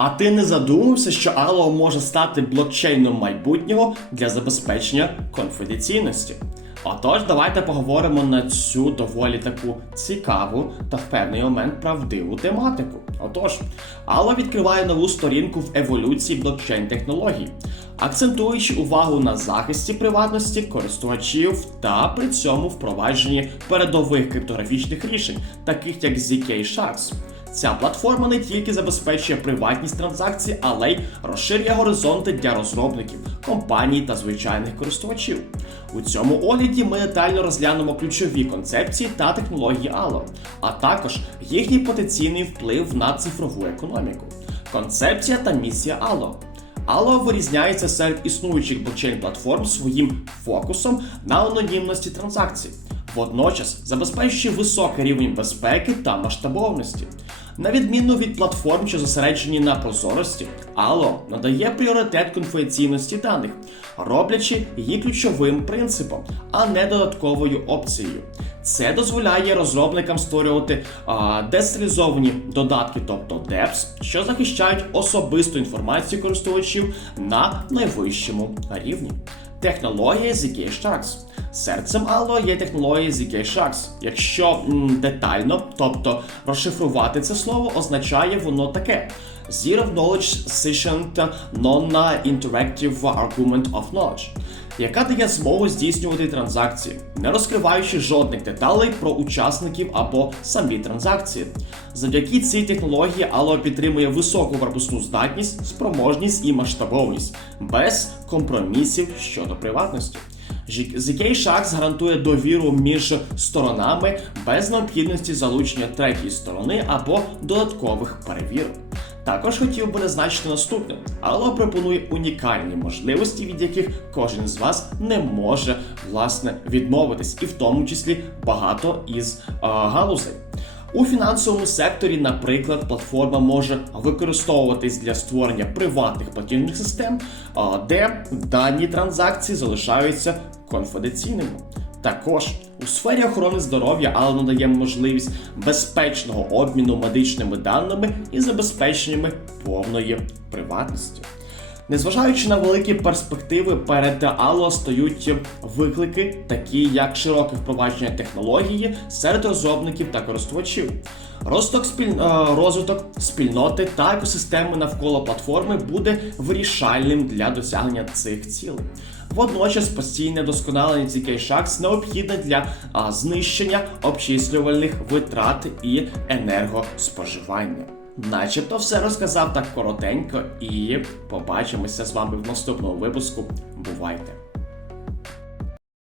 А ти не задумався, що Allo може стати блокчейном майбутнього для забезпечення конфіденційності? Отож, давайте поговоримо на цю доволі таку цікаву та в певний момент правдиву тематику. Отож, Allo відкриває нову сторінку в еволюції блокчейн-технологій, акцентуючи увагу на захисті приватності користувачів та при цьому впровадженні передових криптографічних рішень, таких як ZK Sharks. Ця платформа не тільки забезпечує приватність транзакцій, але й розширює горизонти для розробників, компаній та звичайних користувачів. У цьому огляді ми детально розглянемо ключові концепції та технології Allo, а також їхній потенційний вплив на цифрову економіку. Концепція та місія Allo. Allo вирізняється серед існуючих блокчейн-платформ своїм фокусом на анонімності транзакцій, водночас забезпечує високий рівень безпеки та масштабованості. На відміну від платформ, що зосереджені на прозорості, Allo надає пріоритет конфіденційності даних, роблячи її ключовим принципом, а не додатковою опцією. Це дозволяє розробникам створювати а, децентралізовані додатки, тобто DEPS, що захищають особисту інформацію користувачів на найвищому рівні. Технологія ZK Sharks. Серцем Allo є технології ZK Sharks. Якщо м, детально, тобто розшифрувати це слово, означає воно таке: Zero Knowledge sufficient Non-Interactive Argument of Knowledge, яка дає змогу здійснювати транзакції, не розкриваючи жодних деталей про учасників або самі транзакції. Завдяки цій технології Allo підтримує високу пропускну здатність, спроможність і масштабовність без компромісів щодо приватності. ZK Sharks гарантує довіру між сторонами без необхідності залучення третьої сторони або додаткових перевірок. Також хотів би зазначити наступне: Allo пропонує унікальні можливості, від яких кожен з вас не може власне відмовитись, і в тому числі багато із а, галузей. У фінансовому секторі, наприклад, платформа може використовуватись для створення приватних платіжних систем, де дані транзакції залишаються конфіденційними. Також у сфері охорони здоров'я Allo надає можливість безпечного обміну медичними даними і забезпеченнями повної приватності. Незважаючи на великі перспективи, перед Allo стають виклики, такі як широке впровадження технології серед розробників та користувачів. Розвиток, спіль... е, розвиток спільноти та екосистеми навколо платформи буде вирішальним для досягнення цих цілей. Водночас постійне досконалення ZK Sharks необхідне для знищення обчислювальних витрат і енергоспоживання. Начебто все розказав так коротенько, і побачимося з вами в наступному випуску. Бувайте!